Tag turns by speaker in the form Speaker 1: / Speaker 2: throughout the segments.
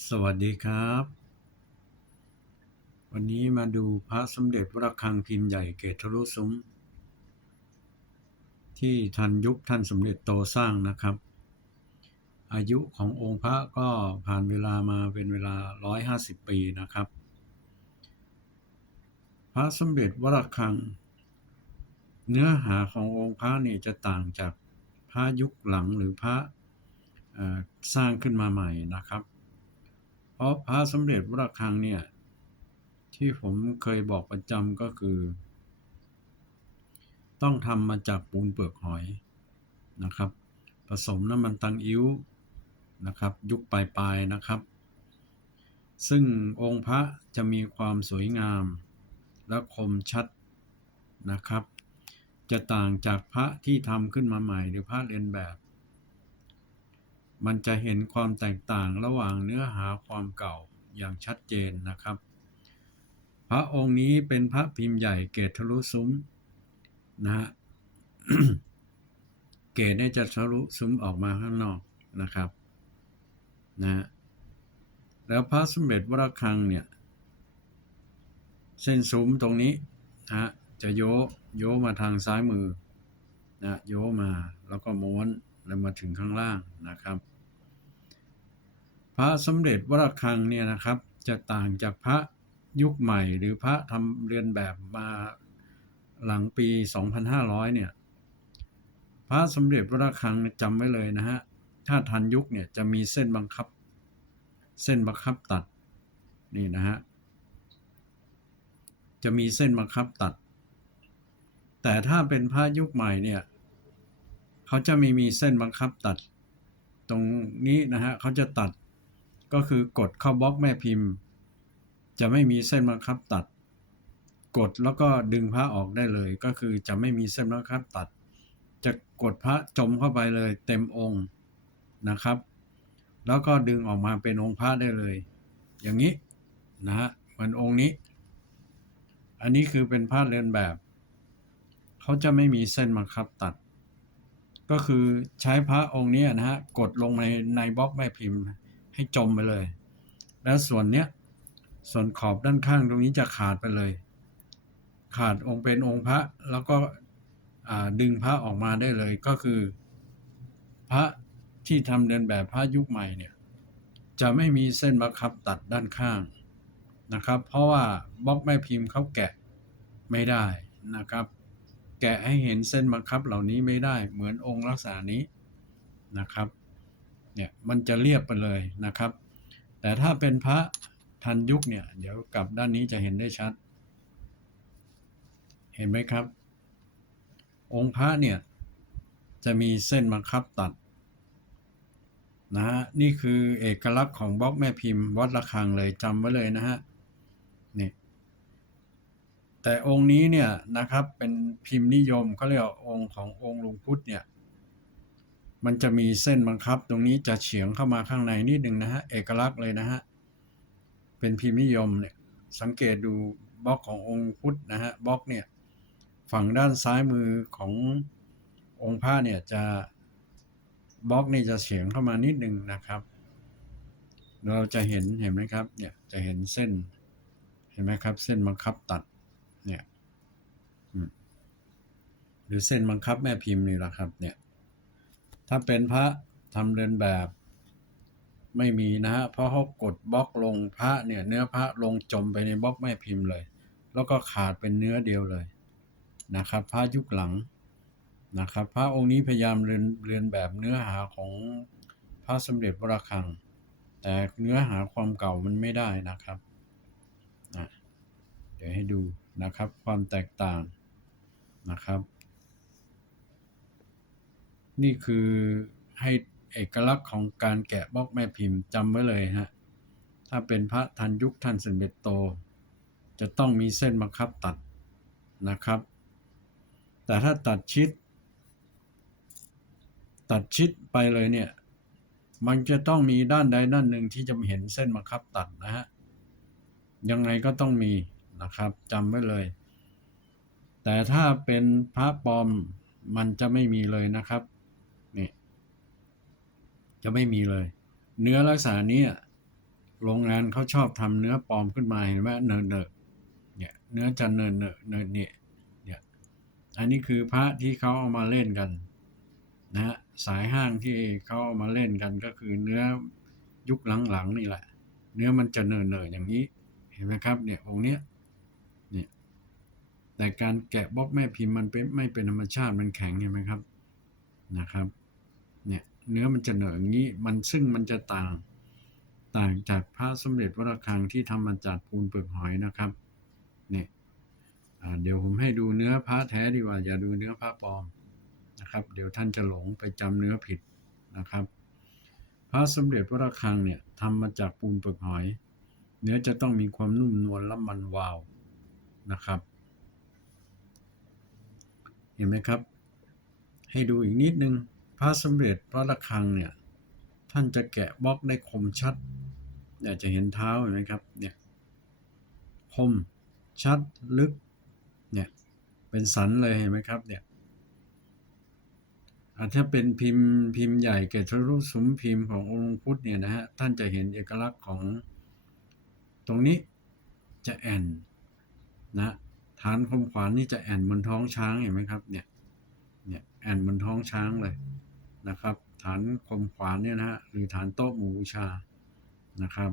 Speaker 1: สวัสดีครับ วันนี้มาดูพระสมเด็จวรคังพิมพ์ใหญ่เกตทะลุซุ้มที่ทันยุคท่านสมเด็จโตสร้างนะครับ อายุขององค์พระก็ผ่านเวลามาเป็นเวลา 150 ปีนะครับ พระสมเด็จวรคัง เนื้อหาขององค์พระนี่จะต่างจากพระยุคหลังหรือพระสร้างขึ้นมาใหม่นะครับ ราะพระสมเด็จวรคังเนี่ย ที่ผมเคยบอกประจำก็คือ ต้องทำมาจากปูนเปลือกหอยนะครับ ผสมน้ำมันตังอิ้วนะครับ ยุคปลายๆนะครับ ซึ่งองค์พระจะมีความสวยงามและคมชัดนะครับ จะต่างจากพระที่ทำขึ้นมาใหม่หรือพระเรียนแบบ มันจะเห็นความแตกต่างระหว่างเนื้อหาความเก่าอย่างชัดเจนนะครับ พระองค์นี้เป็นพระพิมพ์ใหญ่เกตทะลุซุ้มนะฮะเกตเนี่ยจะทะลุซุ้มออกมาข้างนอกนะครับนะฮะแล้วพระสมเด็จวรคังเนี่ยเส้นซุ้มตรงนี้นะฮะจะโยโยมาทางซ้ายมือนะโยมาแล้วก็ม้วนแล้วมาถึงข้างล่างนะครับ พระสมเด็จวรคังเนี่ยนะครับ จะต่างจากพระยุคใหม่ หรือพระทำเรียนแบบมาหลังปี 2500 เนี่ย พระสมเด็จวรคังจำไว้เลยนะฮะ ถ้าทันยุคเนี่ยจะมีเส้นบังคับ เส้นบังคับตัดนี่นะฮะ จะมีเส้นบังคับตัด แต่ถ้าเป็นพระยุคใหม่เนี่ยเขาจะไม่มีเส้นบังคับตัด ตรงนี้นะฮะเขาจะตัด ก็คือกดเข้าบล็อกแม่พิมพ์ จะไม่มีเส้นบังคับตัด กดแล้วก็ดึงพระออกได้เลย ก็คือจะไม่มีเส้นบังคับตัด จะกดพระจมเข้าไปเลย เต็มองค์นะครับ แล้วก็ดึงออกมาเป็นองค์พระได้เลย อย่างนี้นะฮะเหมือนองค์นี้ อันนี้คือเป็นพระเรียนแบบเขาจะไม่มีเส้นบังคับตัด ก็คือใช้พระองค์นี้นะฮะกดลงในในบล็อกแม่พิมพ์ ให้จมไปเลย แล้วส่วนเนี้ยส่วนขอบด้านข้างตรงนี้จะขาดไปเลย ขาดองค์เป็นองค์พระแล้วก็ดึงพระออกมาได้เลยก็คือ พระที่ทำเดินแบบพระยุคใหม่เนี่ยจะไม่มีเส้นบังคับตัดด้านข้างนะครับ เพราะว่าบล็อกแม่พิมพ์เขาแกะไม่ได้นะครับ แกะให้เห็นเส้นบังคับเหล่านี้ไม่ได้เหมือนองค์ลักษณะนี้นะครับ เนี่ยมันจะเรียบไปเลยนะครับ แต่ถ้าเป็นพระทันยุคเนี่ยเดี๋ยวกลับด้านนี้จะเห็นได้ชัด เห็นไหมครับ องค์พระเนี่ยจะมีเส้นบังคับตัดนะฮะนี่คือเอกลักษณ์ของบล็อกแม่พิมพ์ วัดระฆังเลยจำไว้เลยนะฮะนี่แต่องค์นี้เนี่ยนะครับเป็นพิมพ์นิยมเขาเรียกว่าองค์ขององค์หลวงพุทธเนี่ย มันจะมีเส้นบังคับตรงนี้จะเฉียงเข้ามาข้างในนิดหนึ่งนะฮะ เอกลักษณ์เลยนะฮะ เป็นพิมพ์นิยมเนี่ย สังเกตดูบล็อกขององค์พุทธนะฮะบล็อกเนี่ย ฝั่งด้านซ้ายมือขององค์พระเนี่ยจะบล็อกนี่จะเฉียงเข้ามานิดหนึ่งนะครับ เราจะเห็นเห็นไหมครับ เนี่ยจะเห็นเส้น เห็นไหมครับ เส้นบังคับตัด เนี่ยหรือเส้นบังคับแม่พิมพ์นี่แหละครับ เนี่ย ถ้าเป็นพระทำเรียนแบบไม่มีนะฮะ เพราะเขากดบล็อกลงพระเนี่ย เนื้อพระลงจมไปในบล็อกแม่พิมพ์เลย แล้วก็ขาดเป็นเนื้อเดียวเลยนะครับ พระยุคหลังนะครับ พระองค์นี้พยายามเรียนเรียนแบบเนื้อหาของพระสมเด็จพระคัง แต่เนื้อหาความเก่ามันไม่ได้นะครับเดี๋ยวให้ดูนะครับ ความแตกต่างนะครับ นี่คือให้เอกลักษณ์ของการแกะบล็อกแม่พิมพ์จำไว้เลยฮะ ถ้าเป็นพระทันยุคทันสมเด็จโต จะต้องมีเส้นบังคับตัดนะครับ แต่ถ้าตัดชิด ตัดชิดไปเลยเนี่ย มันจะต้องมีด้านใดด้านหนึ่งที่จะเห็นเส้นบังคับตัดนะฮะ ยังไงก็ต้องมีนะครับจำไว้เลย แต่ถ้าเป็นพระปลอมมันจะไม่มีเลยนะครับ จะไม่มีเลย เนื้อลักษณะนี้โรงงานเขาชอบทำเนื้อปลอมขึ้นมาเห็นไหมเนอเนอเนี่ยเนื้อจะเนอะเนอเนอเนี่ยเนี่ยอันนี้คือพระที่เขาเอามาเล่นกันนะฮะสายห้างที่เขาเอามาเล่นกันก็คือเนื้อยุคหลังๆนี่แหละ เนื้อมันจะเนอะเนออย่างนี้เห็นไหมครับเนี่ยองค์เนี้ยเนี่ยแต่การแกะบล็อกแม่พิมพ์มันเป็นไม่เป็นธรรมชาติมันแข็งเห็นไหมครับนะครับ เนี่ยเนื้อมันจะเหนอะอย่างนี้มันซึ่งมันจะต่างต่างจากพระสมเด็จวัดระฆังที่ทำมาจากปูนเปลือกหอยนะครับเนี่ยเดี๋ยวผมให้ดูเนื้อพระแท้ดีกว่า อย่าดูเนื้อพระปลอมนะครับ เดี๋ยวท่านจะหลงไปจำเนื้อผิดนะครับ พระสมเด็จวัดระฆังเนี่ยทำมาจากปูนเปลือกหอย เนื้อจะต้องมีความนุ่มนวลและมันวาวนะครับ เห็นไหมครับ ให้ดูอีกนิดนึง ระสมเด็จพระระฆังเนี่ย ท่านจะแกะบล็อกได้คมชัดเนี่ยจะเห็นเท้าเห็นไหมครับ เนี่ยคมชัดลึก เนี่ย เป็นสันเลยเห็นไหมครับ เนี่ยถ้าเป็นพิมพ์พิมพ์ใหญ่เกศรูปสุมพิมพ์ขององค์พุทธเนี่ยนะฮะท่านจะเห็นเอกลักษณ์ของตรงนี้จะแอนนะฐานคมขวานนี่จะแอนบนท้องช้างเห็นไหมครับ เนี่ยเนี่ยแอนบนท้องช้างเลย นะครับ ฐานคมขวานเนี่ยนะฮะหรือฐานโต๊ะหมู่บูชานะครับ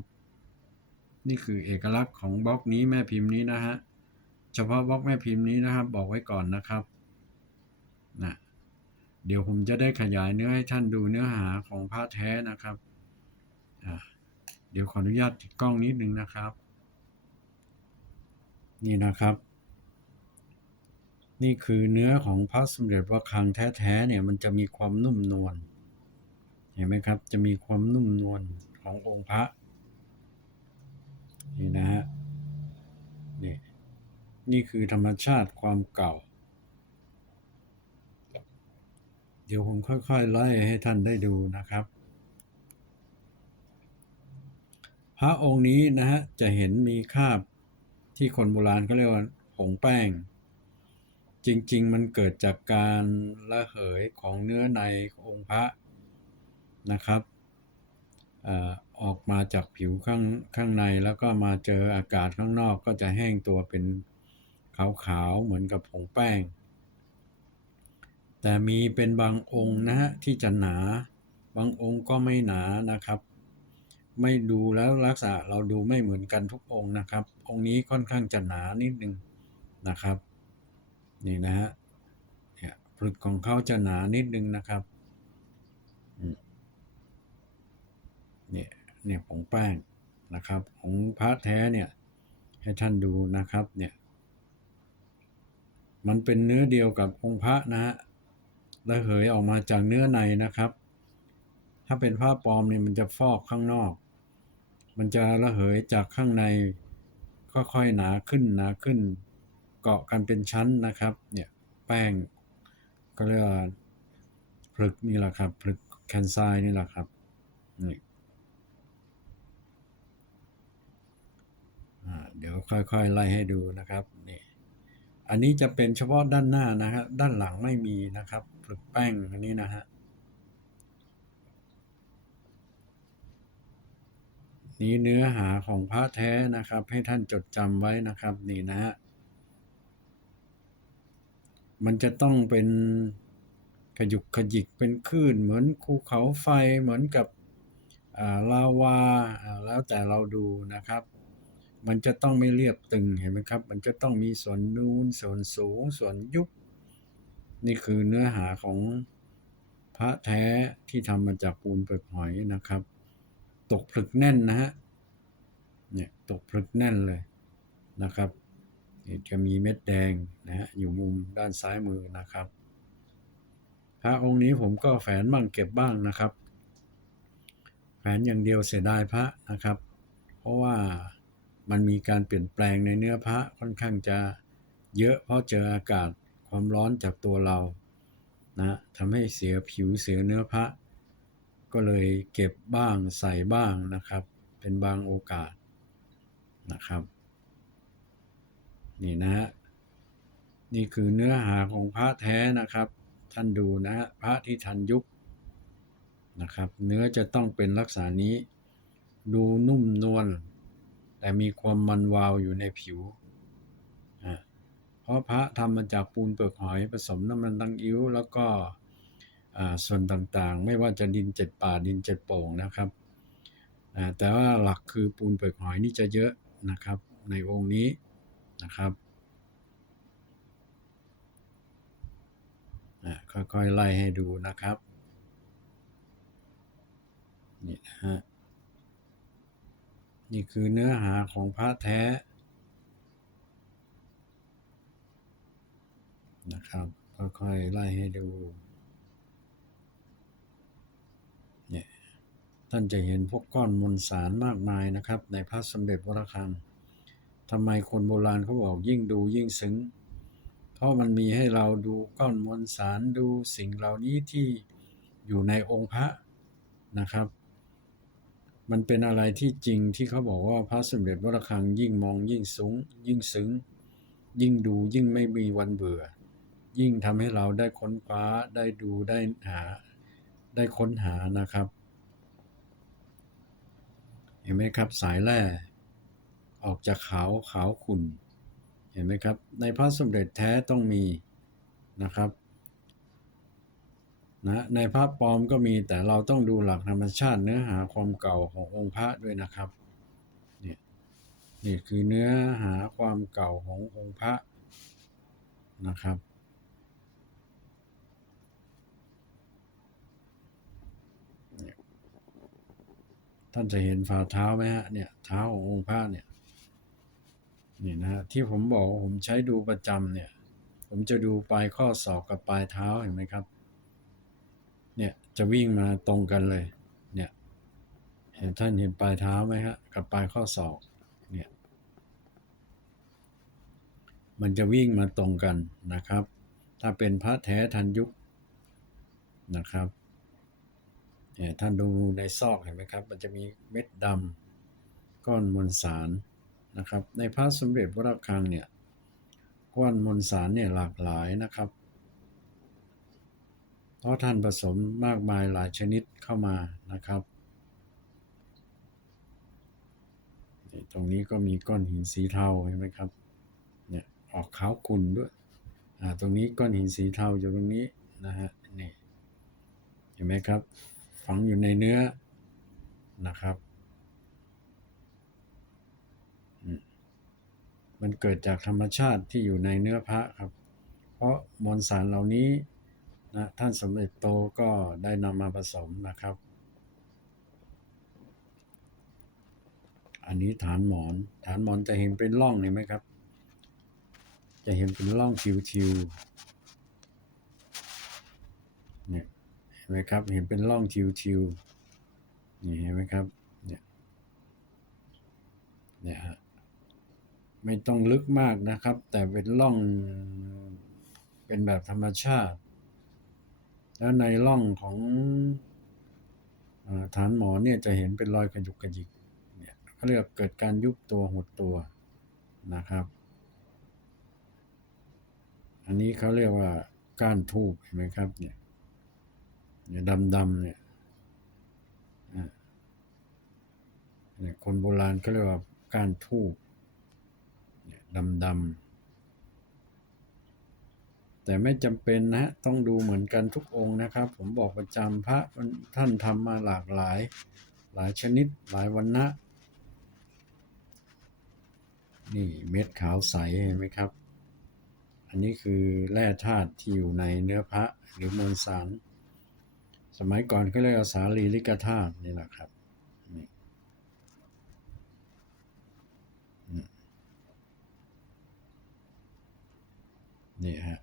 Speaker 1: นี่คือเอกลักษณ์ของบล็อกนี้แม่พิมพ์นี้นะฮะเฉพาะบล็อกแม่พิมพ์นี้นะครับ บอกไว้ก่อนนะครับนะเดี๋ยวผมจะได้ขยายเนื้อให้ท่านดูเนื้อหาของพระแท้นะครับเดี๋ยวขออนุญาตติดกล้องนิดนึงนะครับ นี่นะครับ นี่คือเนื้อของพระสมเด็จวัดคังแท้ๆเนี่ยมันจะมีความนุ่มนวลเห็นไหมครับ จะมีความนุ่มนวลขององค์พระนี่นะฮะนี่นี่คือธรรมชาติความเก่า เดี๋ยวผมค่อยๆไล่ให้ท่านได้ดูนะครับ พระองค์นี้นะฮะจะเห็นมีคราบที่คนโบราณเขาเรียกว่าผงแป้ง จริง ๆ มันเกิดจากการระเหยของเนื้อในขององค์พระนะครับออออกมาจากผิวข้างข้างในแล้วก็มาเจออากาศข้างนอกก็จะแห้งตัวเป็นขาวๆเหมือนกับผงแป้ง แต่มีเป็นบางองค์นะฮะที่จะหนา บางองค์ก็ไม่หนานะครับ ไม่ดูแล้วลักษณะเราดูไม่เหมือนกันทุกองค์นะครับ องค์นี้ค่อนข้างจะหนานิดนึงนะครับ นี่นะฮะเนี่ยผลึกของเขาจะหนานิดนึงนะครับเนี่ยเนี่ยผงแป้งนะครับของพระแท้เนี่ยให้ท่านดูนะครับเนี่ยมันเป็นเนื้อเดียวกับองค์พระนะฮะระเหยออกมาจากเนื้อในนะครับ ถ้าเป็นผ้าปลอมเนี่ยมันจะฟอกข้างนอก มันจะระเหยจากข้างในค่อยๆหนาขึ้นหนาขึ้น เกาะกันเป็นชั้นนะครับ เนี่ยแป้งก็เรียกว่าผลึกนี่แหละครับผลึกแคนไซนี่แหละครับนี่เดี๋ยวค่อยๆ ไล่ให้ดูนะครับนี่อันนี้จะเป็นเฉพาะด้านหน้านะฮะด้านหลังไม่มีนะครับผลึกแป้งอันนี้นะฮะนี่เนื้อหาของพระแท้นะครับ ให้ท่านจดจำไว้นะครับนี่นะฮะ มันจะต้องเป็นขยุกขยิกเป็นคลื่น เหมือนภูเขาไฟเหมือนกับอ่าลาวาอ่าแล้วแต่เราดูนะครับ มันจะต้องไม่เรียบตึงเห็นไหมครับ มันจะต้องมีส่วนนูนส่วนสูงส่วนยุบนี่คือเนื้อหาของพระแท้ที่ทำมาจากปูนเปลือกหอยนะครับ ตกผลึกแน่นนะฮะเนี่ยตกผลึกแน่นเลยนะครับ จะมีเม็ดแดงนะฮะอยู่มุมด้านซ้ายมือนะครับพระองค์นี้ผมก็แฝนบ้างเก็บบ้างนะครับ แฝนอย่างเดียวเสียดายพระนะครับ เพราะว่ามันมีการเปลี่ยนแปลงในเนื้อพระค่อนข้างจะเยอะเพราะเจออากาศความร้อนจากตัวเรานะทำให้เสียผิวเสียเนื้อพระ ก็เลยเก็บบ้างใส่บ้างนะครับ เป็นบางโอกาสนะครับ นี่นะฮะนี่คือเนื้อหาของพระแท้นะครับ ท่านดูนะฮะพระที่ทันยุคนะครับ เนื้อจะต้องเป็นลักษณะนี้ ดูนุ่มนวลแต่มีความมันวาวอยู่ในผิวอะเพราะพระทำมาจากปูนเปลือกหอยผสมน้ำมันตังอิ้ว แล้วก็อ่าส่วนต่างๆ ไม่ว่าจะดินเจ็ดป่าดินเจ็ดโป่งนะครับอ่าแต่ว่าหลักคือปูนเปลือกหอยนี่จะเยอะนะครับ ในองค์นี้ นะครับค่อยๆไล่ให้ดูนะครับนี่นะฮะนี่คือเนื้อหาของพระแท้นะครับค่อยๆไล่ให้ดูเนี่ยท่านจะเห็นพวกก้อนมวลสารมากมายนะครับ ในพระสมเด็จวระฆัง ทำไมคนโบราณเขาบอกยิ่งดูยิ่งซึ้ง เพราะมันมีให้เราดูก้อนมวลสารดูสิ่งเหล่านี้ที่อยู่ในองค์พระนะครับ มันเป็นอะไรที่จริงที่เขาบอกว่าพระสมเด็จวัดระฆังยิ่งมองยิ่งสูงยิ่งซึ้ง ยิ่งดูยิ่งไม่มีวันเบื่อ ยิ่งทำให้เราได้ค้นคว้าได้ดูได้หาได้ค้นหานะครับ เห็นไหมครับสายแร่ ออกจากขาวขาวขุ่นเห็นไหมครับ ในพระสมเด็จแท้ต้องมีนะครับนะในพระปลอมก็มีแต่เราต้องดูหลักธรรมชาติเนื้อหาความเก่าขององค์พระด้วยนะครับนี่นี่คือเนื้อหาความเก่าขององค์พระนะครับเนี่ยท่านจะเห็นฝ่าเท้าไหมฮะเนี่ยเท้าขององค์พระเนี่ย นี่นะ ที่ผมบอกผมใช้ดูประจำเนี่ย ผมจะดูปลายข้อศอกกับปลายเท้าเห็นไหมครับ เนี่ยจะวิ่งมาตรงกันเลย เนี่ยเห็นท่านเห็นปลายเท้าไหมฮะกับปลายข้อศอกเนี่ยมันจะวิ่งมาตรงกันนะครับ ถ้าเป็นพระแท้ทันยุคนะครับเนี่ยท่านดูในซอกเห็นไหมครับ มันจะมีเม็ดดำก้อนมวลสาร นะครับ ในพระสมเด็จพระระฆังเนี่ยก้อนมวลสารเนี่ยหลากหลายนะครับ เพราะท่านผสมมากมายหลายชนิดเข้ามานะครับตรงนี้ก็มีก้อนหินสีเทาเห็นไหมครับเนี่ยออกขาวขุ่นด้วยอ่าตรงนี้ก้อนหินสีเทาอยู่ตรงนี้นะฮะนี่เห็นไหมครับ ฝังอยู่ในเนื้อนะครับอืม มันเกิดจากธรรมชาติที่อยู่ในเนื้อพระครับ เพราะมวลสารเหล่านี้นะท่านสมเด็จโตก็ได้นำมาผสมนะครับ อันนี้ฐานหมอน ฐานหมอนจะเห็นเป็นร่องเห็นไหมครับ จะเห็นเป็นร่องทิวๆเนี่ยเห็นไหมครับ เห็นเป็นร่องทิวๆนี่เห็นไหมครับ เนี่ย เนี่ยฮะ ไม่ต้องลึกมากนะครับ แต่เป็นร่องเป็นแบบธรรมชาติ แล้วในร่องของฐานหมอนเนี่ยจะเห็นเป็นรอยกระยุกกระยิกเนี่ยเขาเรียกเกิดการยุบตัวหดตัวนะครับ อันนี้เขาเรียกว่าก้านทูบเห็นไหมครับเนี่ยเนี่ยดำๆเนี่ยเนี่ยคนโบราณเขาเรียกว่าก้านทูบ ดำๆแต่ไม่จำเป็นนะต้องดูเหมือนกันทุกองค์นะครับ ผมบอกประจำพระท่านทำมาหลากหลาย หลายชนิดหลายวันนะนี่เม็ดขาวใสเห็นไหมครับ อันนี้คือแร่ธาตุที่อยู่ในเนื้อพระหรือมวลสาร สมัยก่อนก็เรียกว่าสาลีลิกธาตุนี่แหละครับนี่อืม นี่ฮะ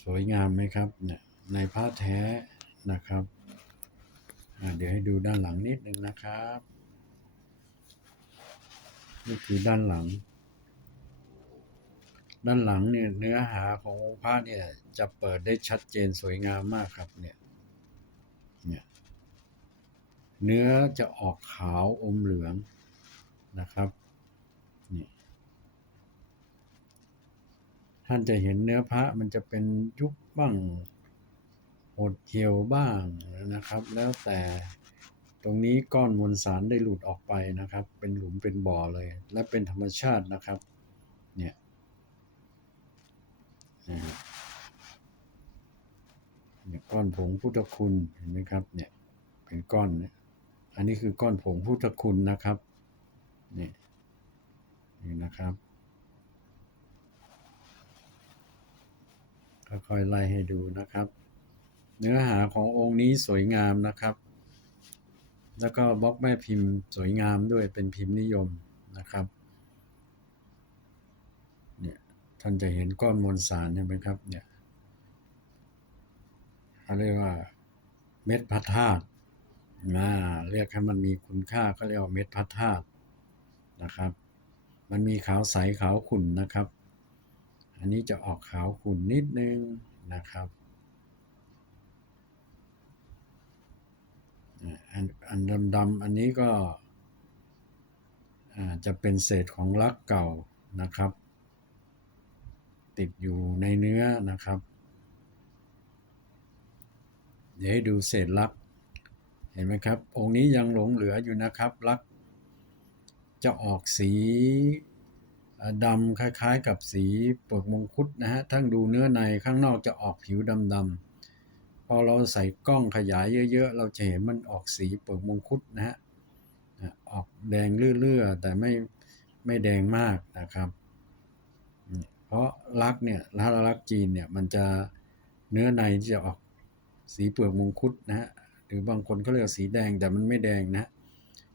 Speaker 1: สวยงามไหมครับเนี่ยในผ้าแท้นะครับเดี๋ยวให้ดูด้านหลังนิดนึงนะครับ นี่คือด้านหลัง ด้านหลังเนี่ยเนื้อหาขององค์พระเนี่ยจะเปิดได้ชัดเจนสวยงามมากครับเนี่ยเนี่ยเนื้อจะออกขาวอมเหลืองนะครับนี่ ท่านจะเห็นเนื้อพระมันจะเป็นยุบบ้างหดเหี่ยวบ้างนะครับ แล้วแต่ตรงนี้ก้อนมวลสารได้หลุดออกไปนะครับ เป็นหลุมเป็นบ่อเลย และเป็นธรรมชาตินะครับ เนี่ยเนี่ยก้อนผงพุทธคุณเห็นไหมครับ เนี่ยเป็นก้อนเนี่ยอันนี้คือก้อนผงพุทธคุณนะครับนี่นี่นะครับ ค่อยๆไล่ให้ดูนะครับ เนื้อหาขององค์นี้สวยงามนะครับ แล้วก็บล็อกแม่พิมพ์สวยงามด้วยเป็นพิมพ์นิยมนะครับเนี่ยท่านจะเห็นก้อนมวลสารเห็นไหมครับเนี่ยเขาเรียกว่าเม็ดพระธาตุนะเรียกให้มันมีคุณค่าก็เรียกว่าเม็ดพระธาตุนะครับ มันมีขาวใสขาวขุ่นนะครับ อันนี้จะออกขาวขุ่นนิดนึงนะครับอันอันดำๆอันนี้ก็จะเป็นเศษของลักเก่านะครับ ติดอยู่ในเนื้อนะครับ เดี๋ยวให้ดูเศษลัก เห็นไหมครับ องค์นี้ยังหลงเหลืออยู่นะครับลัก จะออกสี ดำคล้ายๆ กับสีเปลือกมงคุดนะฮะทั้งดูเนื้อในข้างนอกจะออกผิวดำๆพอเราใส่กล้องขยายเยอะๆ เราจะเห็นมันออกสีเปลือกมงคุดนะฮะออกแดงเลื่อๆ แต่ไม่ไม่แดงมากนะครับ เพราะลักเนี่ยถ้าลักจีนเนี่ยมันจะเนื้อในที่จะออกสีเปลือกมงคุดนะฮะหรือบางคนก็เรียกสีแดงแต่มันไม่แดงนะ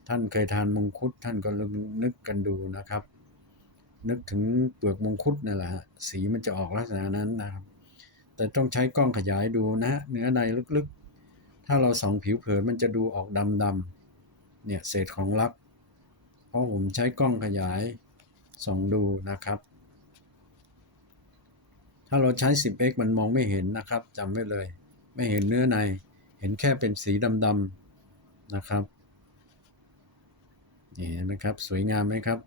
Speaker 1: ท่านเคยทานมงคุดท่านก็ลองนึกกันดูนะครับ นึกถึงเปลือกมงคุดนั่นแหละฮะสีมันจะออกลักษณะนั้นนะครับ แต่ต้องใช้กล้องขยายดูนะฮะเนื้อในลึกๆ ถ้าเราส่องผิวเผินมันจะดูออกดำๆเนี่ยเศษของลักเพราะผมใช้กล้องขยายส่องดูนะครับ ถ้าเราใช้ 10x มันมองไม่เห็นนะครับจำไว้เลย ไม่เห็นเนื้อใน เห็นแค่เป็นสีดำๆนะครับนี่เห็นไหมครับ สวยงามไหมครับ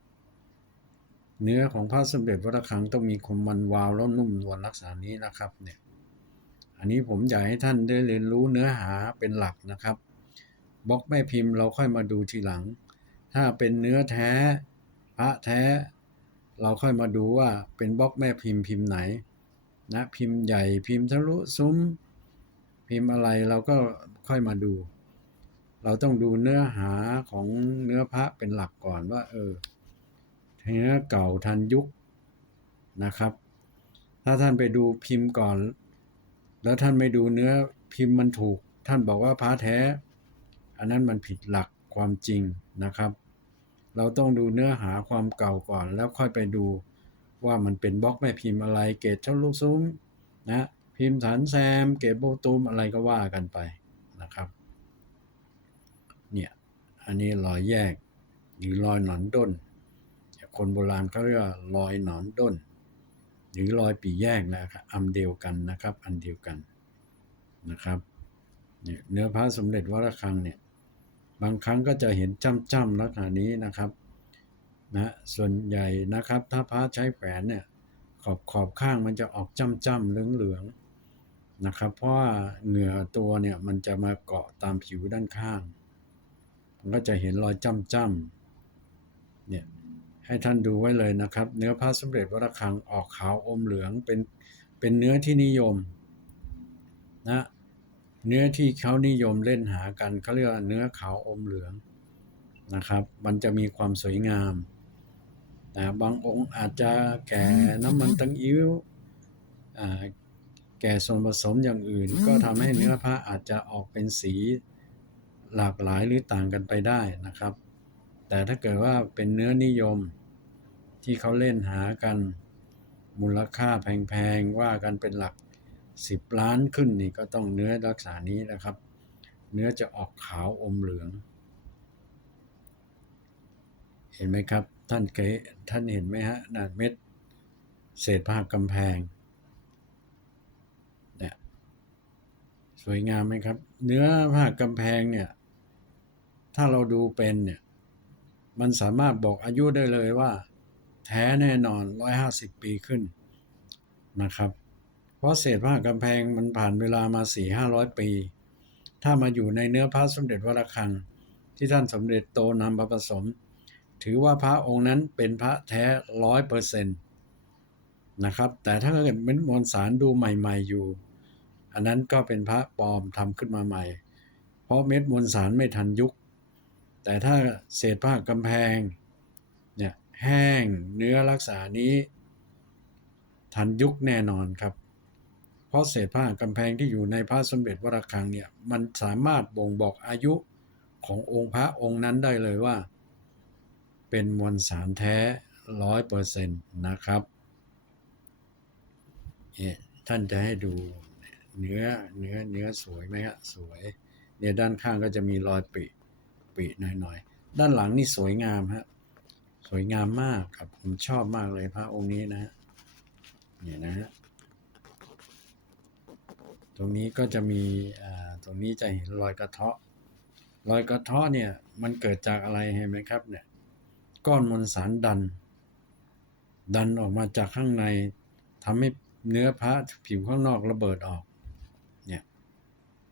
Speaker 1: เนื้อของพระสมเด็จวัดระฆังต้องมีคมมันวาวแล้วนุ่มนวลลักษณะนี้นะครับเนี่ยอันนี้ผมอยากให้ท่านได้เรียนรู้เนื้อหาเป็นหลักนะครับบล็อกแม่พิมพ์เราค่อยมาดูทีหลัง ถ้าเป็นเนื้อแท้พระแท้ เราค่อยมาดูว่าเป็นบล็อกแม่พิมพ์พิมพ์ไหนนะพิมพ์ใหญ่พิมพ์ทะลุซุ้ม พิมพ์อะไรเราก็ค่อยมาดู เราต้องดูเนื้อหาของเนื้อพระเป็นหลักก่อนว่าเออ เนื้อเก่าทันยุคนะครับ ถ้าท่านไปดูพิมพ์ก่อน แล้วท่านไม่ดูเนื้อพิมพ์มันถูก ท่านบอกว่าพระแท้ อันนั้นมันผิดหลักความจริงนะครับ เราต้องดูเนื้อหาความเก่าก่อน แล้วค่อยไปดูว่ามันเป็นบล็อกแม่พิมพ์อะไร เกรดเท่าลูกซุ้มนะพิมพ์ฐานแซม เกรดโบตูมอะไรก็ว่ากันไปนะครับ เนี่ย อันนี้รอยแยกหรือรอยหนอนด้น คนโบราณเขาเรียกว่ารอยหนอนด้น หรือรอยปีแยกนะครับอันเดียวกันนะครับ อันเดียวกันนะครับเนี่ยเนื้อพระสมเด็จวระฆังเนี่ยบางครั้งก็จะเห็นจ้ำๆลักษณะนี้นะครับนะส่วนใหญ่นะครับ ถ้าพระใช้แขวนเนี่ยขอบขอบข้างมันจะออกจ้ำๆเหลืองๆนะครับ เพราะว่าเหนือตัวเนี่ยมันจะมาเกาะตามผิวด้านข้าง มันก็จะเห็นรอยจ้ำๆเนี่ย ให้ท่านดูไว้เลยนะครับ เนื้อพระสมเด็จวัดระฆังออกขาวอมเหลืองเป็นเป็นเนื้อที่นิยมนะเนื้อที่เขานิยมเล่นหากันเขาเรียกว่าเนื้อขาวอมเหลืองนะครับ มันจะมีความสวยงามนะบางองค์อาจจะแก่น้ำมันตังอิ้วแก่ส่วนผสมอย่างอื่น ก็ทำให้เนื้อผ้าอาจจะออกเป็นสีหลากหลายหรือต่างกันไปได้นะครับ แต่ถ้าเกิดว่าเป็นเนื้อนิยมที่เขาเล่นหากันมูลค่าแพงๆ ว่ากันเป็นหลักสิบล้านขึ้นนี่ก็ต้องเนื้อลักษณะนี้นะครับ เนื้อจะออกขาวอมเหลือง เห็นไหมครับ ท่านเคยท่านเห็นไหมฮะน่ะเม็ดเศษผ้ากำแพงเนี่ยสวยงามไหมครับ เนื้อผ้ากำแพงเนี่ย ถ้าเราดูเป็นเนี่ย มันสามารถบอกอายุได้เลยว่า แท้แน่นอน 150 ปีขึ้นนะครับ เพราะเศษผ้ากำแพงมันผ่านเวลามา 4 500 ปี ถ้ามาอยู่ในเนื้อพระสมเด็จวัดระฆัง ที่ท่านสมเด็จโตนำมาผสม ถือว่าพระองค์นั้นเป็นพระแท้ร้อยเปอร์เซ็นต์นะครับ แต่ถ้าเกิดเป็นมวลสารดูใหม่ๆอยู่ อันนั้นก็เป็นพระปลอมทำขึ้นมาใหม่ เพราะเม็ดมวลสารไม่ทันยุค แต่ถ้าเศษผ้ากำแพงเนี่ยแห้งเนื้อรักษานี้ ทันยุคแน่นอนครับ เพราะเศษผ้ากำแพงที่อยู่ในพระสมเด็จวรคังเนี่ยมันสามารถบ่งบอกอายุขององค์พระองค์นั้นได้เลยว่า เป็นมวลสารแท้ร้อยเปอร์เซ็นต์นะครับเนี่ยท่านจะให้ดูเนื้อเนื้อเนื้อสวยไหมฮะสวยเนี่ยด้านข้างก็จะมีรอยปิ ปิหน่อยๆ ด้านหลังนี่สวยงามฮะสวยงามมากครับผมชอบมากเลยพระองค์นี้นะเนี่ยนะฮะตรงนี้ก็จะมีอ่าตรงนี้จะเห็นรอยกระเทาะรอยกระเทาะเนี่ยมันเกิดจากอะไรเห็นไหมครับเนี่ยก้อนมวลสารดัน ดันออกมาจากข้างในทำให้เนื้อพระผิวข้างนอกระเบิดออกเนี่ย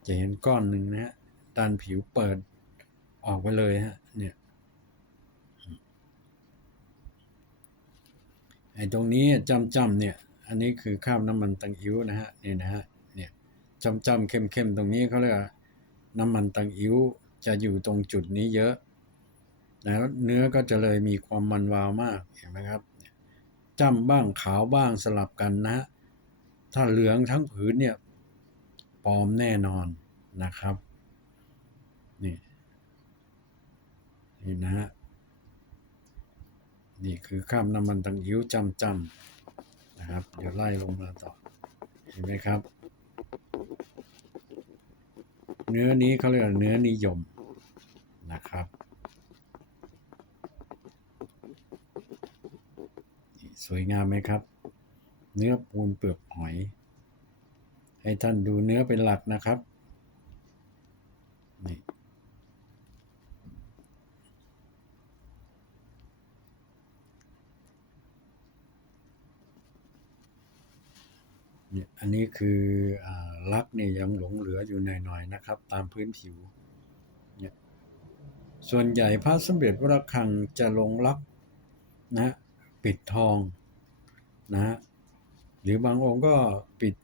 Speaker 1: จะเห็นก้อนหนึ่งนะฮะดันผิวเปิด ออกไปเลยฮะ เนี่ยไอ้ตรงนี้จำจำๆเนี่ย อันนี้คือข้าวน้ำมันตังอิ้วนะฮะนี่นะฮะเนี่ยจำจำๆเข้มๆตรงนี้เขาเรียกน้ำมันตังอิ้วจะอยู่ตรงจุดนี้เยอะนะเนื้อก็จะเลยมีความมันวาวมากเห็นไหมครับจำบ้างขาวบ้างสลับกันนะฮะถ้าเหลืองทั้งผืนเนี่ยปลอมแน่นอนนะครับนี่ นี่นะฮะ นี่คือข้ามน้ำมันตังอิ้วจำจำนะครับ เดี๋ยวไล่ลงมาต่อ เห็นไหมครับ เนื้อนี้เขาเรียกเนื้อนิยมนะครับนี่สวยงามไหมครับ เนื้อปูนเปลือกหอย ให้ท่านดูเนื้อเป็นหลักนะครับนี่ เนี่ย อันนี้คืออาลักเนี่ยยังหลงเหลืออยู่หน่อยๆนะครับ ตามพื้นผิวเนี่ยส่วนใหญ่พระสมเด็จวระคังจะลงลักนะปิดทองนะฮะหรือบางองค์ก็ปิด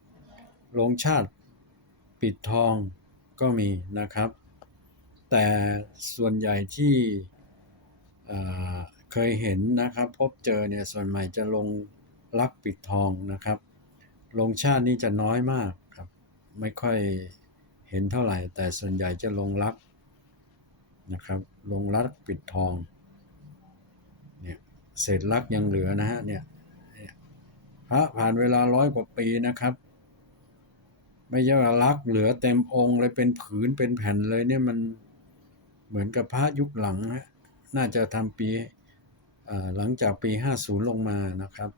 Speaker 1: ลงชาติปิดทองก็มีนะครับ แต่ส่วนใหญ่ที่เคยเห็นนะครับ พบเจอเนี่ยส่วนใหญ่จะลงลักปิดทองนะครับ ลงชาตินี่จะน้อยมากครับ ไม่ค่อยเห็นเท่าไหร่ แต่ส่วนใหญ่จะลงรักนะครับ ลงรักปิดทองเนี่ยเศษรักยังเหลือนะฮะเนี่ยพระผ่านเวลาร้อยกว่าปีนะครับ ไม่ใช่ว่ารักเหลือเต็มองค์เลยเป็นผืนเป็นแผ่นเลยเนี่ยมันเหมือนกับพระยุคหลังฮะน่าจะทำปีหลังจากปี 50 ลงมานะครับ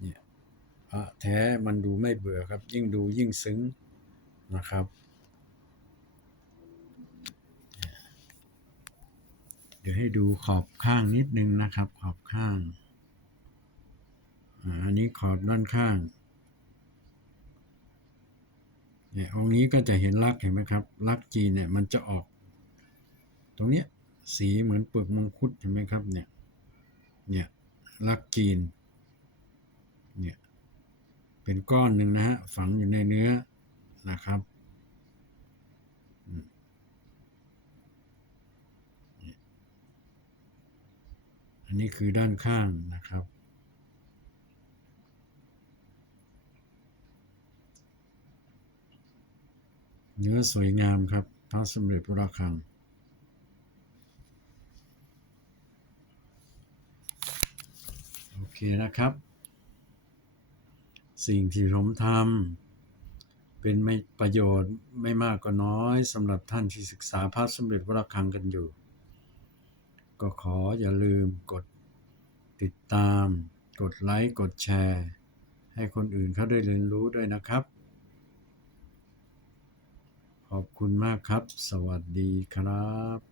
Speaker 1: เนี่ย พระแท้มันดูไม่เบื่อครับ ยิ่งดูยิ่งซึ้งนะครับ เดี๋ยวให้ดูขอบข้างนิดนึงนะครับ ขอบข้างอันนี้ขอบด้านข้างเนี่ยองค์นี้ก็จะเห็นลักษณ์เห็นไหมครับลักษณ์จีนเนี่ยมันจะออก ตรงเนี้ยสีเหมือนเปลือกมังคุดเห็นไหมครับเนี่ยเนี่ยลักษณ์จีน เป็นก้อนหนึ่งนะฮะฝังอยู่ในเนื้อนะครับอันนี้คือด้านข้างนะครับ เนื้อสวยงามครับพระสมเด็จพระคังโอเคนะครับ สิ่งที่ผมทำเป็นไม่ประโยชน์ไม่มากก็น้อยสำหรับท่านที่ศึกษาพระสมเด็จพระราคังกันอยู่ ก็ขออย่าลืมกดติดตาม กดไลค์กดแชร์ ให้คนอื่นเขาได้เรียนรู้ด้วยนะครับ ขอบคุณมากครับ สวัสดีครับ